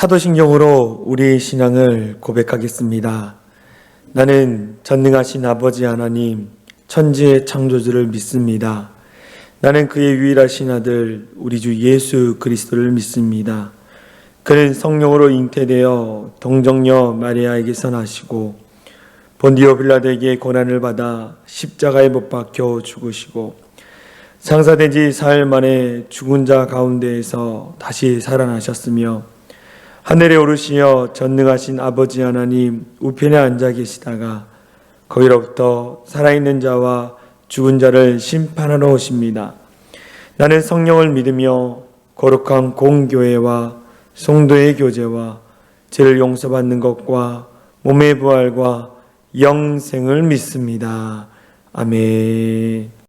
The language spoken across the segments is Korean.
사도신경으로 우리의 신앙을 고백하겠습니다. 나는 전능하신 아버지 하나님, 천지의 창조주를 믿습니다. 나는 그의 유일하신 아들, 우리 주 예수 그리스도를 믿습니다. 그는 성령으로 잉태되어 동정녀 마리아에게서 나시고 본디오 빌라도에게 고난을 받아 십자가에 못 박혀 죽으시고 장사된 지 사흘 만에 죽은 자 가운데에서 다시 살아나셨으며 하늘에 오르시어 전능하신 아버지 하나님 우편에 앉아 계시다가 거기로부터 살아있는 자와 죽은 자를 심판하러 오십니다. 나는 성령을 믿으며 거룩한 공교회와 성도의 교제와 죄를 용서받는 것과 몸의 부활과 영생을 믿습니다. 아멘.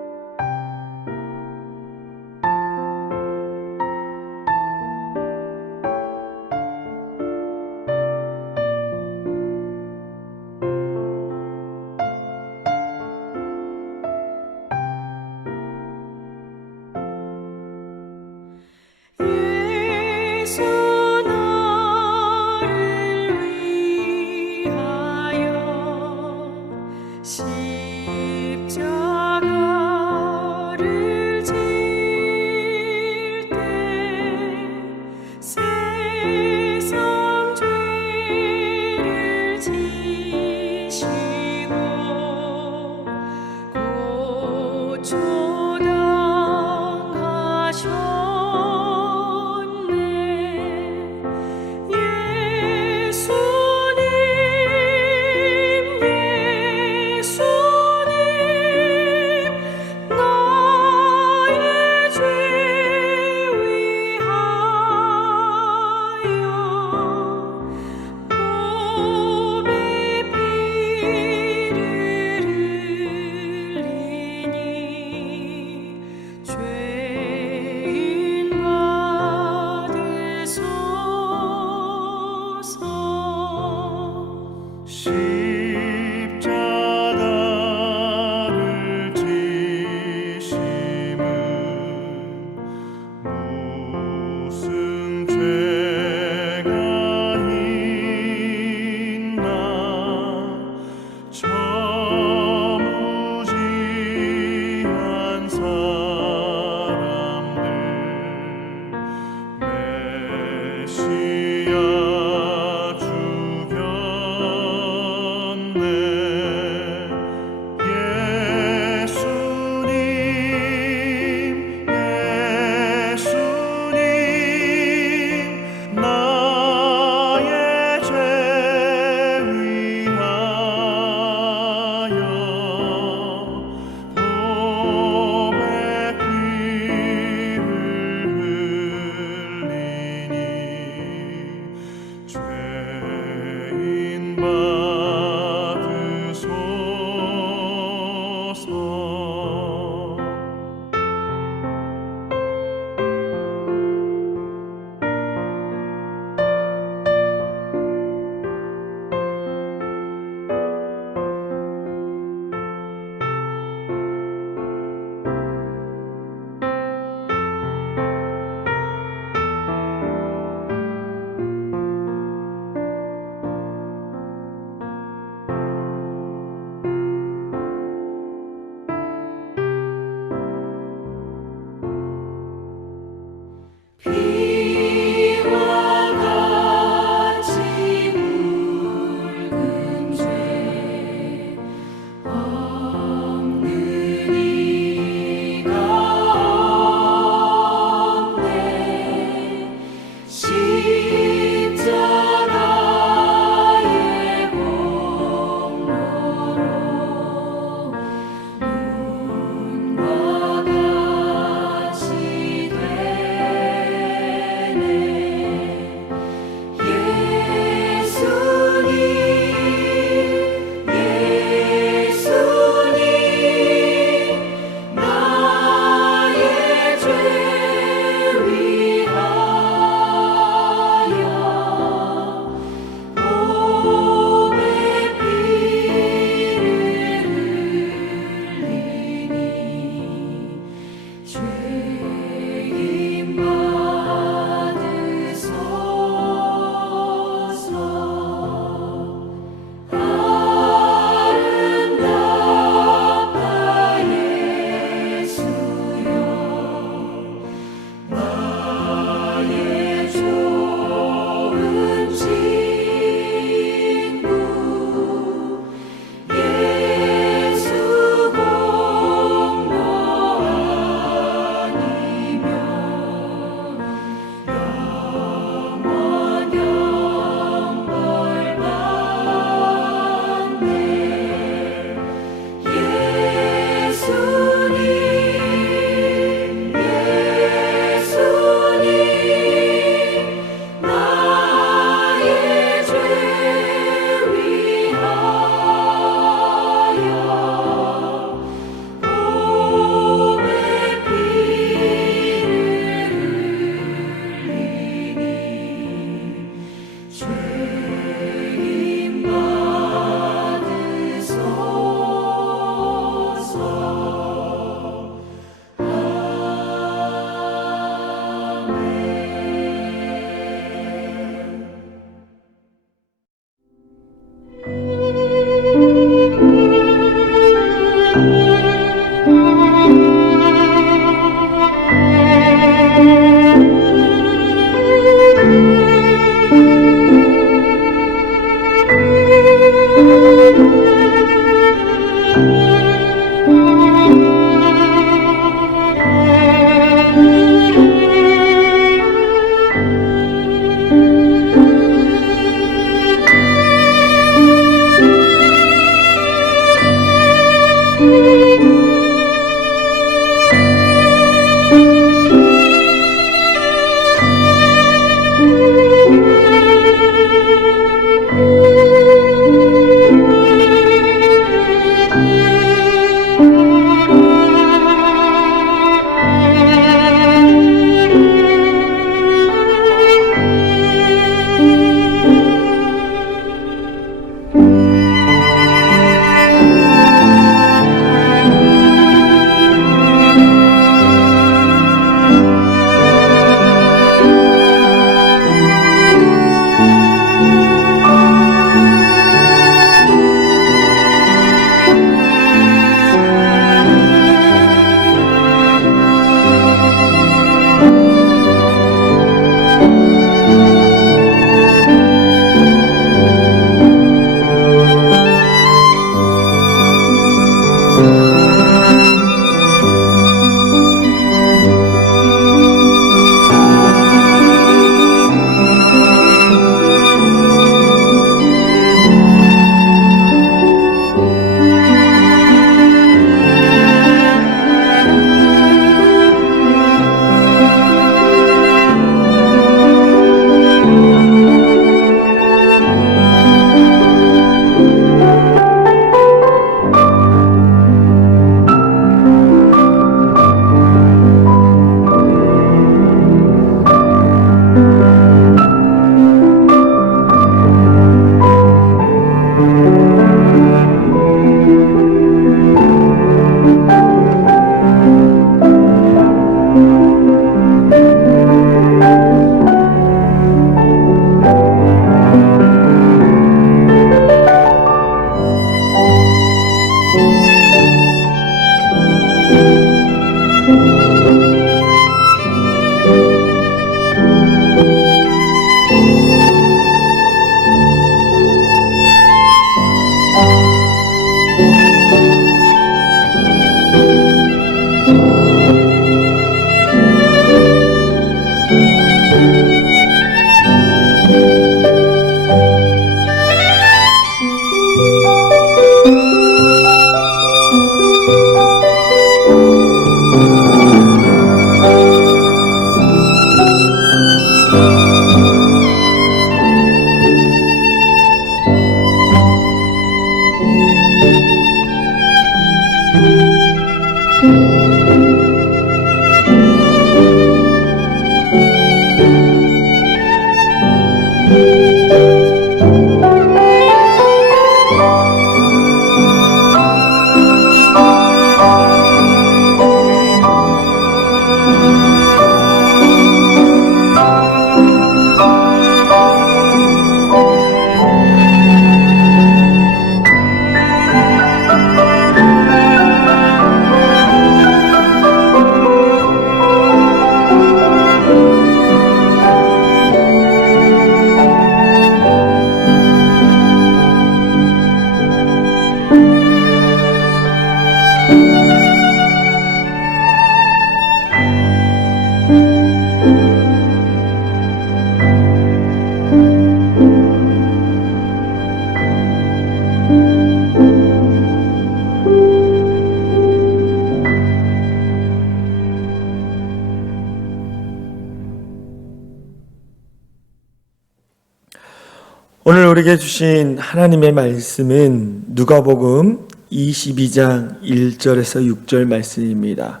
오늘 우리에게 주신 하나님의 말씀은 누가복음 22장 1절에서 6절 말씀입니다.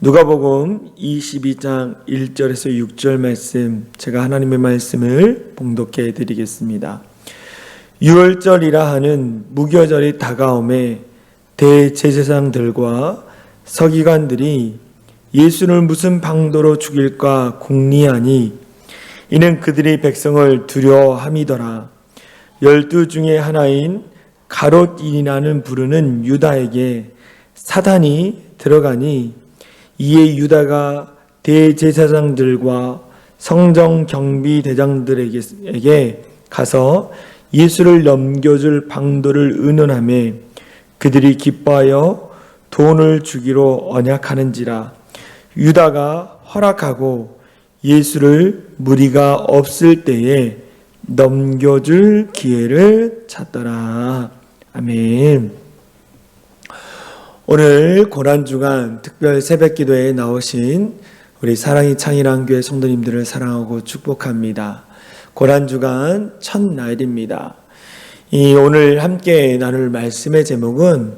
누가복음 22장 1절에서 6절 말씀, 제가 하나님의 말씀을 봉독해 드리겠습니다. 유월절이라 하는 무교절이 다가오매 대제사장들과 서기관들이 예수를 무슨 방도로 죽일까 궁리하니 이는 그들이 백성을 두려워함이더라. 12 중에 하나인 가롯인이라는 부르는 유다에게 사단이 들어가니 이에 유다가 대제사장들과 성정 경비대장들에게 가서 예수를 넘겨줄 방도를 의논하며 그들이 기뻐하여 돈을 주기로 언약하는지라. 유다가 허락하고 예수를 무리가 없을 때에 넘겨줄 기회를 찾더라. 아멘. 오늘 고난주간 특별 새벽기도에 나오신 우리 사랑이 창일한교회 성도님들을 사랑하고 축복합니다. 고난주간 첫날입니다. 오늘 함께 나눌 말씀의 제목은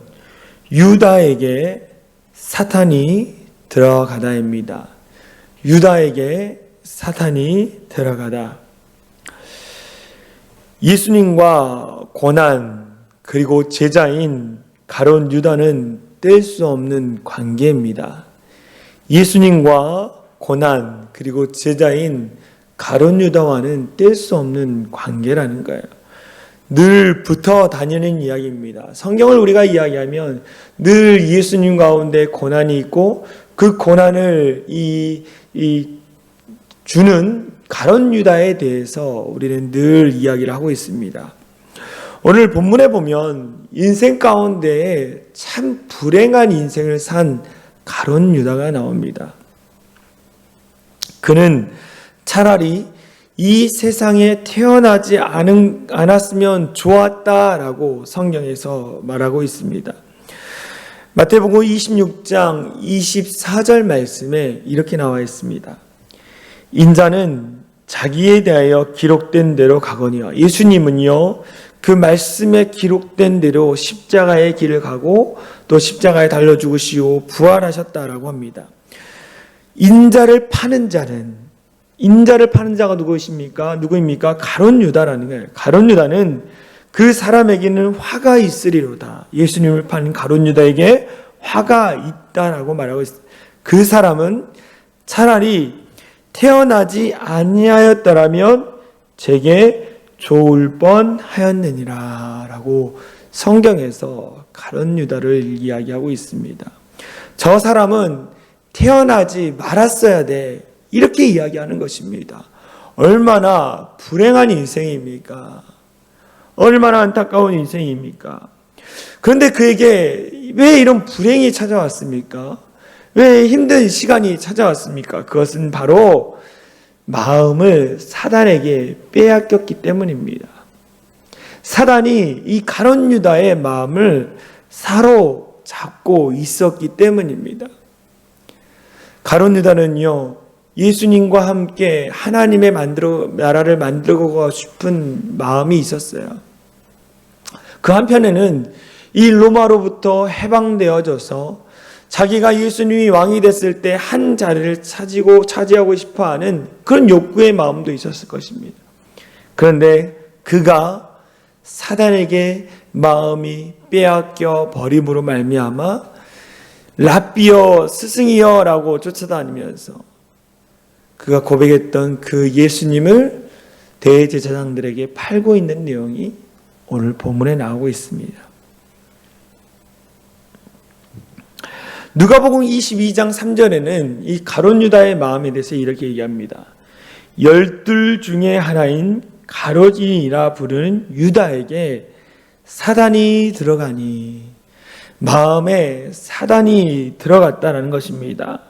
유다에게 사탄이 들어가다입니다. 유다에게 사탄이 들어가다. 예수님과 고난 그리고 제자인 가룟 유다는 뗄 수 없는 관계입니다. 예수님과 고난 그리고 제자인 가룟 유다와는 뗄 수 없는 관계라는 거예요. 늘 붙어 다니는 이야기입니다. 성경을 우리가 이야기하면 늘 예수님 가운데 고난이 있고 그 고난을 주는 가룟 유다에 대해서 우리는 늘 이야기를 하고 있습니다. 오늘 본문에 보면 인생 가운데 참 불행한 인생을 산 가룟 유다가 나옵니다. 그는 차라리 이 세상에 태어나지 않았으면 좋았다라고 성경에서 말하고 있습니다. 마태복음 26장 24절 말씀에 이렇게 나와 있습니다. 인자는 자기에 대하여 기록된 대로 가거니와. 예수님은요 그 말씀에 기록된 대로 십자가의 길을 가고 또 십자가에 달려 죽으시고 부활하셨다라고 합니다. 인자를 파는 자가 누구입니까? 가룟 유다라는 거예요. 가룟 유다는 그 사람에게는 화가 있으리로다. 예수님을 파는 가룟 유다에게 화가 있다라고 말하고 있습니다. 그 사람은 차라리 태어나지 아니하였더라면 제게 좋을 뻔하였느니라 라고 성경에서 가룟 유다를 이야기하고 있습니다. 저 사람은 태어나지 말았어야 돼, 이렇게 이야기하는 것입니다. 얼마나 불행한 인생입니까? 얼마나 안타까운 인생입니까? 그런데 그에게 왜 이런 불행이 찾아왔습니까? 왜 힘든 시간이 찾아왔습니까? 그것은 바로 마음을 사단에게 빼앗겼기 때문입니다. 사단이 이 가룟 유다의 마음을 사로잡고 있었기 때문입니다. 가룟 유다는요, 예수님과 함께 하나님의 나라를 만들고 싶은 마음이 있었어요. 그 한편에는 이 로마로부터 해방되어져서 자기가 예수님이 왕이 됐을 때 한 자리를 차지하고 싶어하는 그런 욕구의 마음도 있었을 것입니다. 그런데 그가 사단에게 마음이 빼앗겨 버림으로 말미암아 랍비여, 스승이여 라고 쫓아다니면서 그가 고백했던 그 예수님을 대제사장들에게 팔고 있는 내용이 오늘 본문에 나오고 있습니다. 누가복음 22장 3절에는 이 가룟 유다의 마음에 대해서 이렇게 얘기합니다. 12 중에 하나인 가롯인이라 부르는 유다에게 사단이 들어가니, 마음에 사단이 들어갔다는 것입니다.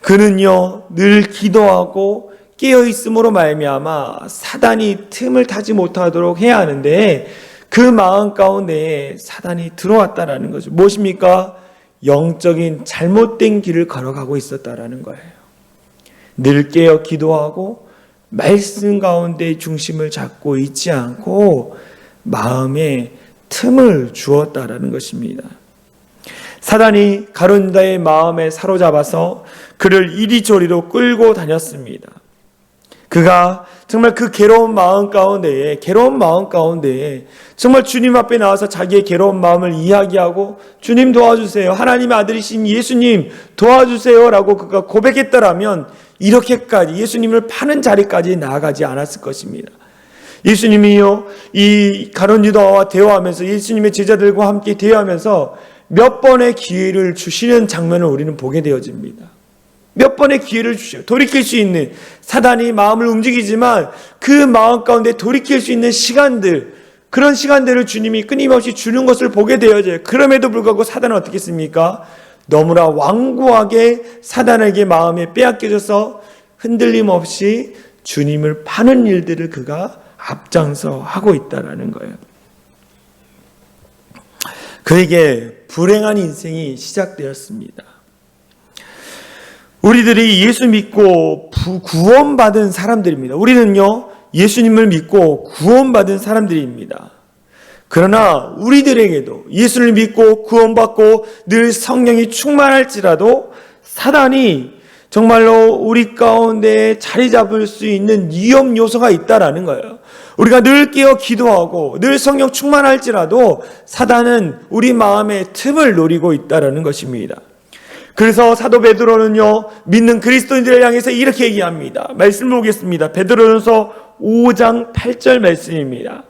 그는요 늘 기도하고 깨어있음으로 말미암아 사단이 틈을 타지 못하도록 해야 하는데 그 마음 가운데에 사단이 들어왔다라는 거죠. 무엇입니까? 영적인 잘못된 길을 걸어가고 있었다라는 거예요. 늘 깨어 기도하고 말씀 가운데 중심을 잡고 있지 않고 마음에 틈을 주었다라는 것입니다. 사단이 가룟 유다의 마음에 사로잡아서 그를 이리저리로 끌고 다녔습니다. 그가 정말 그 괴로운 마음 가운데에 정말 주님 앞에 나와서 자기의 괴로운 마음을 이야기하고 주님 도와주세요, 하나님의 아들이신 예수님 도와주세요 라고 그가 고백했더라면 이렇게까지 예수님을 파는 자리까지 나아가지 않았을 것입니다. 예수님이요, 이 가룟 유다와 대화하면서 예수님의 제자들과 함께 대화하면서 몇 번의 기회를 주시는 장면을 우리는 보게 되어집니다. 몇 번의 기회를 주셔요. 돌이킬 수 있는, 사단이 마음을 움직이지만 그 마음 가운데 돌이킬 수 있는 시간들, 그런 시간들을 주님이 끊임없이 주는 것을 보게 되어져요. 그럼에도 불구하고 사단은 어떻게 했습니까? 너무나 완고하게 사단에게 마음에 빼앗겨져서 흔들림 없이 주님을 파는 일들을 그가 앞장서 하고 있다라는 거예요. 그에게 불행한 인생이 시작되었습니다. 우리들이 예수 믿고 구원받은 사람들입니다. 우리는요, 예수님을 믿고 구원받은 사람들입니다. 그러나 우리들에게도 예수를 믿고 구원받고 늘 성령이 충만할지라도 사단이 정말로 우리 가운데 자리 잡을 수 있는 위험 요소가 있다라는 거예요. 우리가 늘 깨어 기도하고 늘 성령 충만할지라도 사단은 우리 마음의 틈을 노리고 있다라는 것입니다. 그래서 사도 베드로는요, 믿는 그리스도인들을 향해서 이렇게 얘기합니다. 말씀을 보겠습니다. 베드로전서 5장 8절 말씀입니다.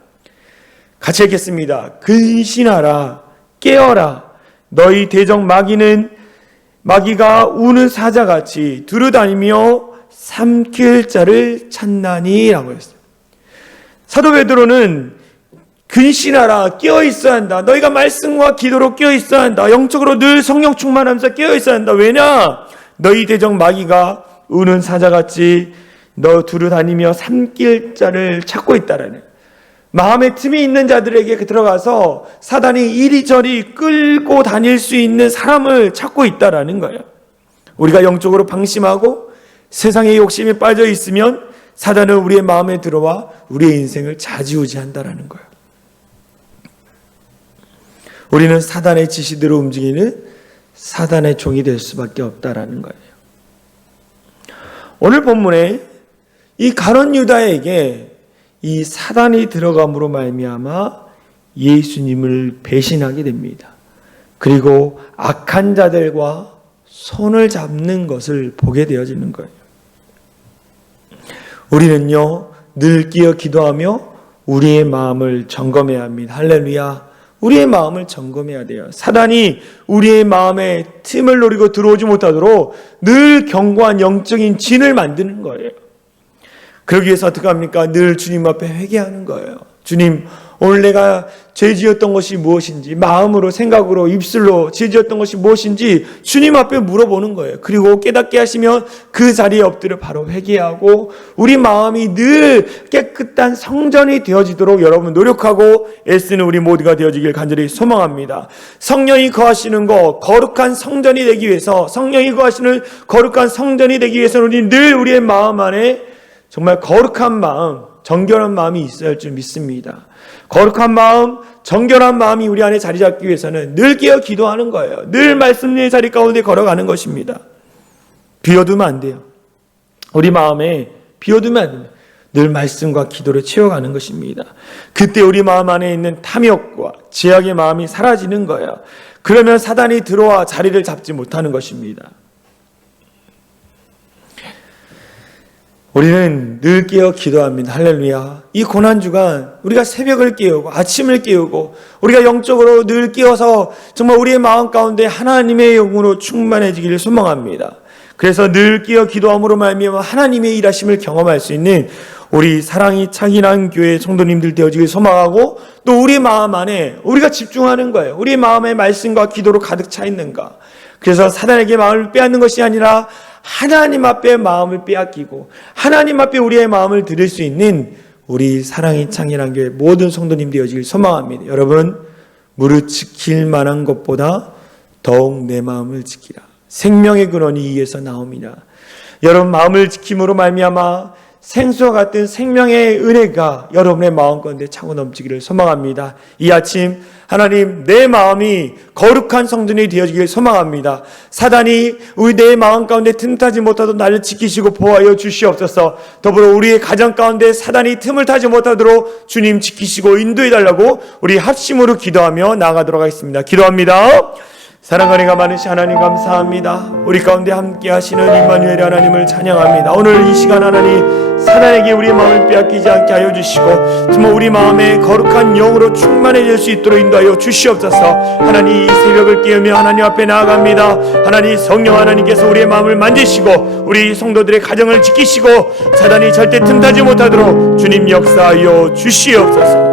같이 읽겠습니다. 근신하라, 깨어라. 너희 대적 마귀가 우는 사자같이 두루다니며 삼킬 자를 찾나니 라고 했어요. 사도 베드로는 근신하라, 깨어 있어야 한다. 너희가 말씀과 기도로 깨어 있어야 한다. 영적으로 늘 성령 충만하면서 깨어 있어야 한다. 왜냐? 너희 대적 마귀가 우는 사자같이 너 두루다니며 삼킬 자를 찾고 있다라는, 마음에 틈이 있는 자들에게 들어가서 사단이 이리저리 끌고 다닐 수 있는 사람을 찾고 있다라는 거예요. 우리가 영적으로 방심하고 세상의 욕심에 빠져 있으면 사단은 우리의 마음에 들어와 우리의 인생을 좌지우지한다라는 거예요. 우리는 사단의 지시대로 움직이는 사단의 종이 될 수밖에 없다라는 거예요. 오늘 본문에 이 가룟 유다에게 이 사단이 들어감으로 말미암아 예수님을 배신하게 됩니다. 그리고 악한 자들과 손을 잡는 것을 보게 되어지는 거예요. 우리는요, 늘 끼어 기도하며 우리의 마음을 점검해야 합니다. 할렐루야. 우리의 마음을 점검해야 돼요. 사단이 우리의 마음에 틈을 노리고 들어오지 못하도록 늘 견고한 영적인 진을 만드는 거예요. 그러기 위해서 어떻게 합니까? 늘 주님 앞에 회개하는 거예요. 주님, 오늘 내가 죄 지었던 것이 무엇인지, 마음으로, 생각으로, 입술로 죄 지었던 것이 무엇인지 주님 앞에 물어보는 거예요. 그리고 깨닫게 하시면 그 자리에 엎드려 바로 회개하고 우리 마음이 늘 깨끗한 성전이 되어지도록 여러분 노력하고 애쓰는 우리 모두가 되어지길 간절히 소망합니다. 성령이 거하시는 것, 거룩한 성전이 되기 위해서, 성령이 거하시는 거룩한 성전이 되기 위해서는 우리 늘 우리의 마음 안에 정말 거룩한 마음, 정결한 마음이 있어야 할 줄 믿습니다. 거룩한 마음, 정결한 마음이 우리 안에 자리 잡기 위해서는 늘 깨어 기도하는 거예요. 늘 말씀의 자리 가운데 걸어가는 것입니다. 비워두면 안 돼요. 우리 마음에 비워두면 안 됩니다. 늘 말씀과 기도를 채워가는 것입니다. 그때 우리 마음 안에 있는 탐욕과 죄악의 마음이 사라지는 거예요. 그러면 사단이 들어와 자리를 잡지 못하는 것입니다. 우리는 늘 깨어 기도합니다. 할렐루야. 이 고난주간 우리가 새벽을 깨우고 아침을 깨우고 우리가 영적으로 늘 깨어서 정말 우리의 마음 가운데 하나님의 영으로 충만해지기를 소망합니다. 그래서 늘 깨어 기도함으로 말미암아 하나님의 일하심을 경험할 수 있는 우리 사랑이 창인한 교회 성도님들 되어지길 소망하고, 또 우리 마음 안에 우리가 집중하는 거예요. 우리 마음에 말씀과 기도로 가득 차 있는가. 그래서 사단에게 마음을 빼앗는 것이 아니라 하나님 앞에 마음을 빼앗기고 하나님 앞에 우리의 마음을 드릴 수 있는 우리 사랑이 창인한 교회 모든 성도님 되어지길 소망합니다. 여러분, 무릇 지킬 만한 것보다 더욱 내 마음을 지키라. 생명의 근원이 이에서 나옵니다. 여러분, 마음을 지킴으로 말미암아 생수와 같은 생명의 은혜가 여러분의 마음 가운데 차고 넘치기를 소망합니다. 이 아침 하나님, 내 마음이 거룩한 성전이 되어지길 소망합니다. 사단이 내 마음 가운데 틈타지 못하도록 나를 지키시고 보호하여 주시옵소서. 더불어 우리의 가정 가운데 사단이 틈을 타지 못하도록 주님 지키시고 인도해 달라고 우리 합심으로 기도하며 나아가도록 하겠습니다. 기도합니다. 사랑하니가 많으신 하나님 감사합니다. 우리 가운데 함께 하시는 임마누엘 하나님을 찬양합니다. 오늘 이 시간 하나님, 사단에게 우리 마음을 빼앗기지 않게 하여 주시고 정말 우리 마음에 거룩한 영으로 충만해질 수 있도록 인도하여 주시옵소서. 하나님, 이 새벽을 깨우며 하나님 앞에 나아갑니다. 하나님, 성령 하나님께서 우리의 마음을 만지시고 우리 성도들의 가정을 지키시고 사단이 절대 틈타지 못하도록 주님 역사하여 주시옵소서.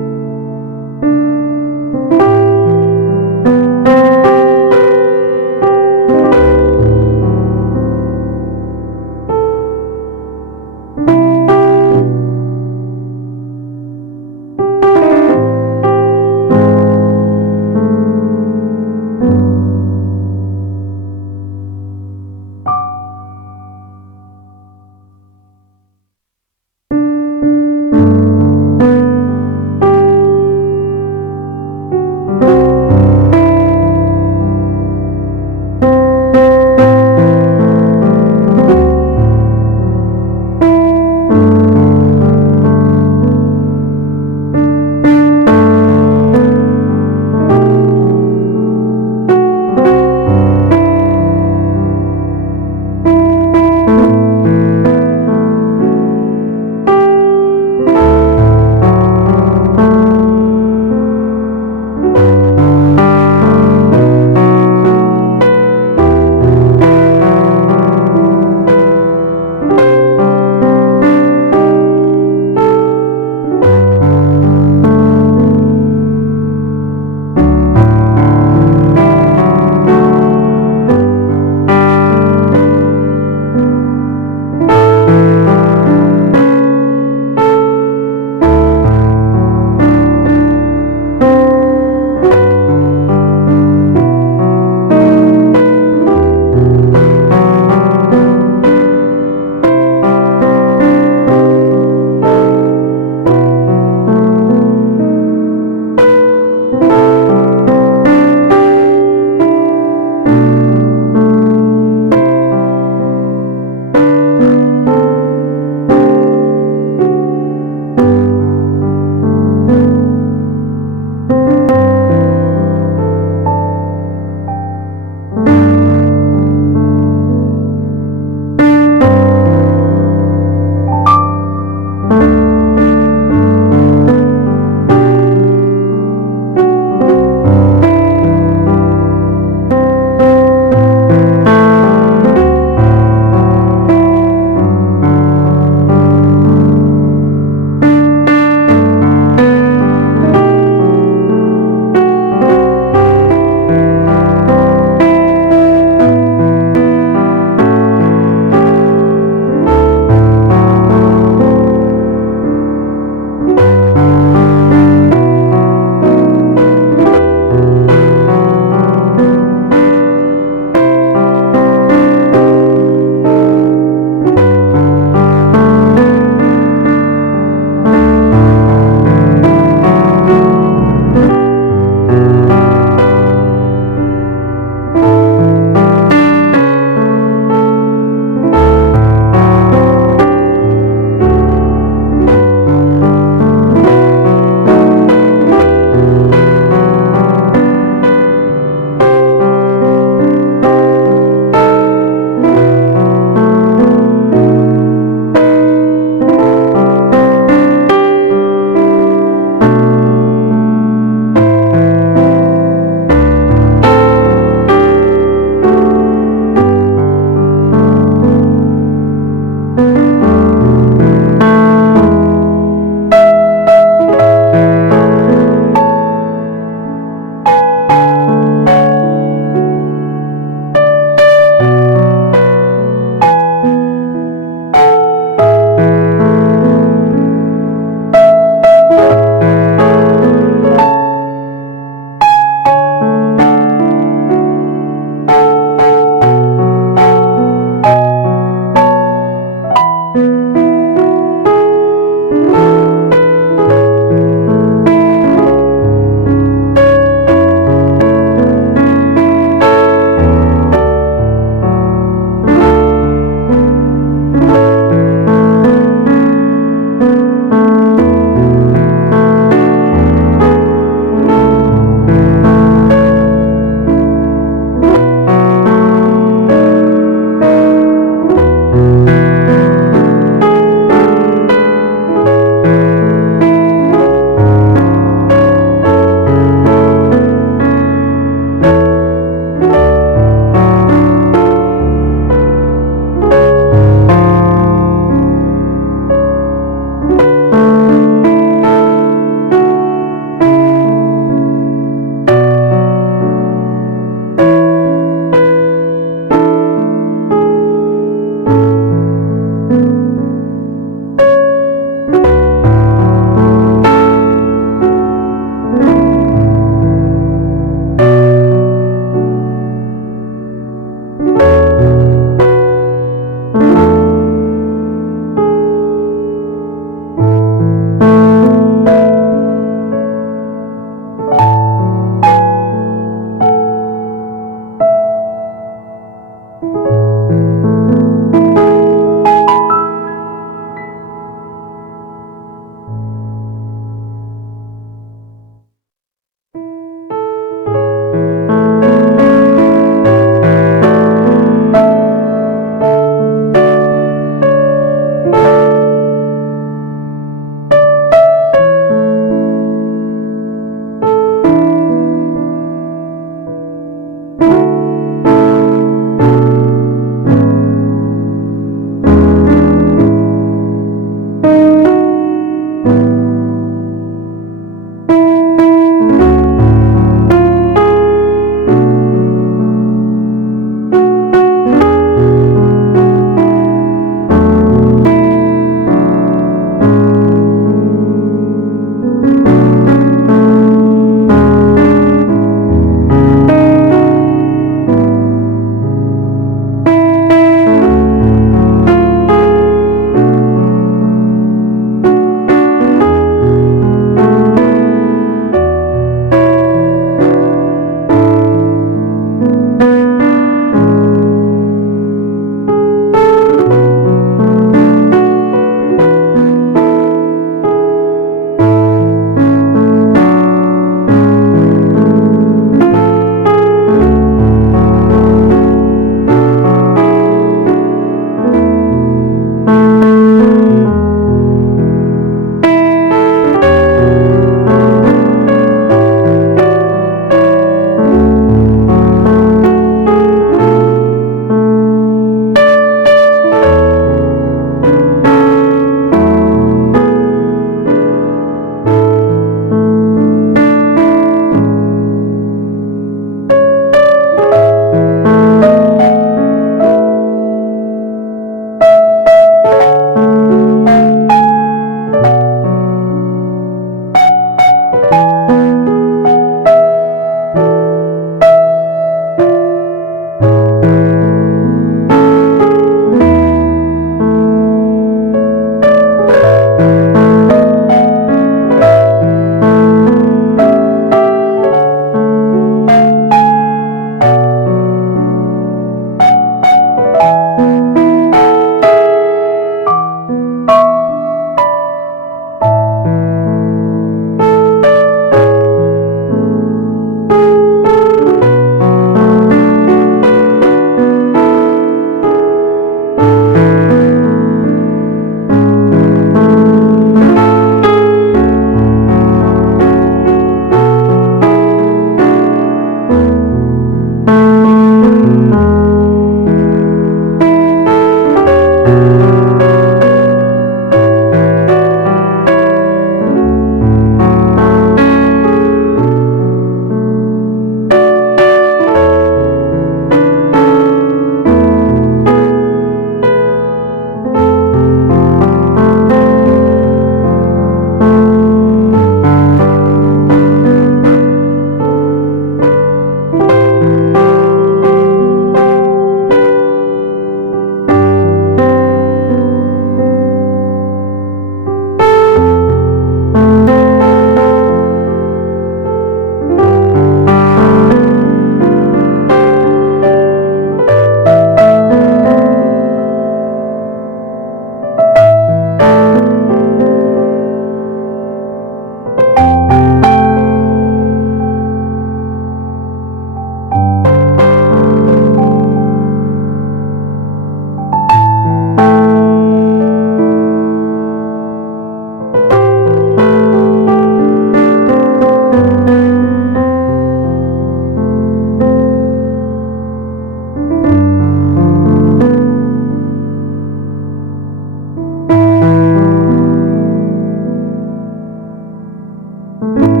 있습니다.